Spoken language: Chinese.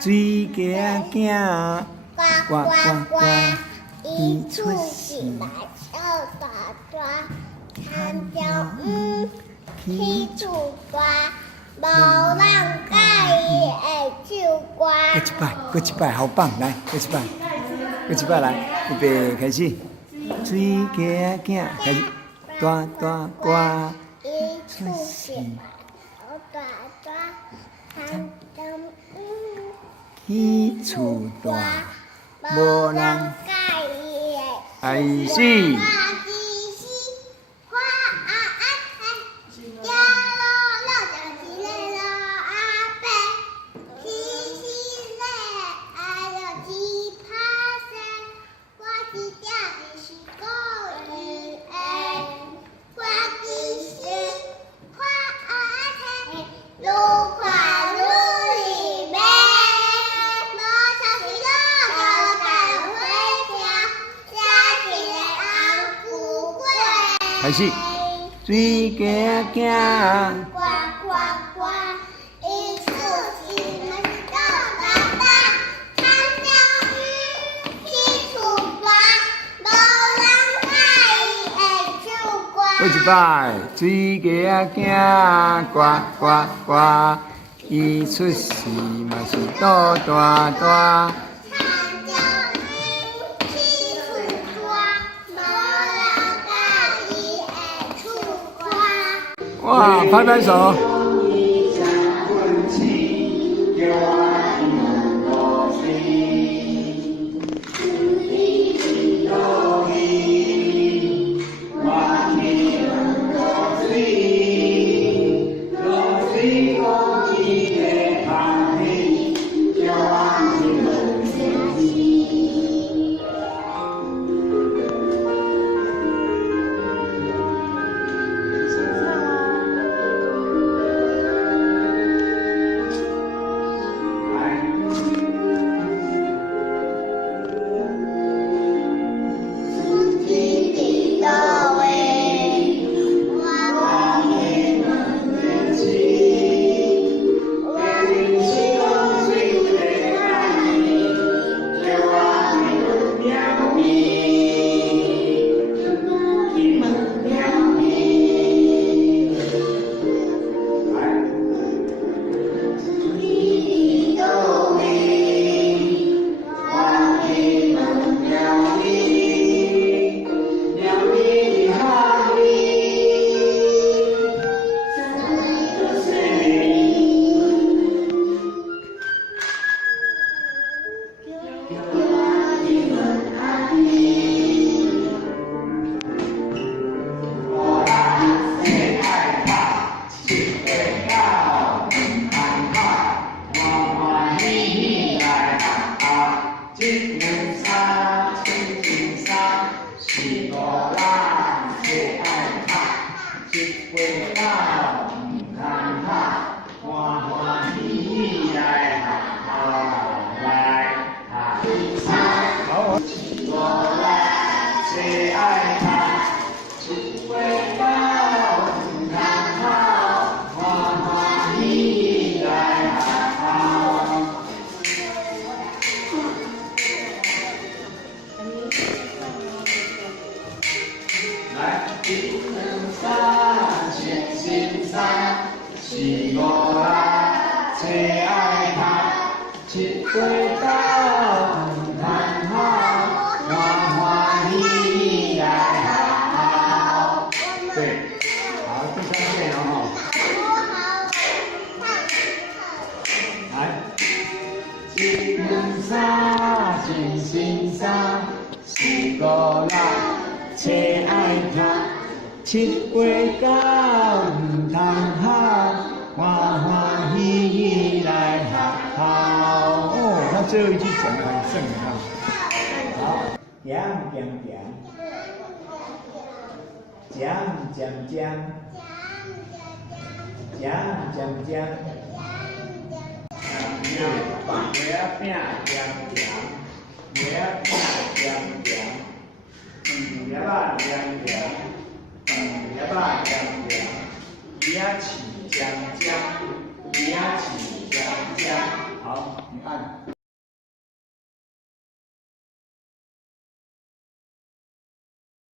水鸡仔囝，呱呱呱，伊出世来笑大大，牵着去厝大，无人教伊会唱歌。过一摆，好棒！来，过一摆来，预备开始。水鸡仔囝开始，大大呱，伊出世来大大，牵着去厝大，无人教伊会开始。开始，水鸡仔囝，呱呱呱，伊出世来到大大，牵着去厝大，无人教伊会唱歌。过一摆，水鸡仔囝，呱呱呱，伊出世嘛是大大大。哇，拍拍手！七月到，唔通好，欢欢喜喜来学校。哦，他最后一句讲得很正哈。好，点点点，讲讲讲，讲讲讲，月饼讲讲，月饼讲讲，月吧讲讲。叶吧讲讲，叶起讲讲，叶起讲讲。好，你按。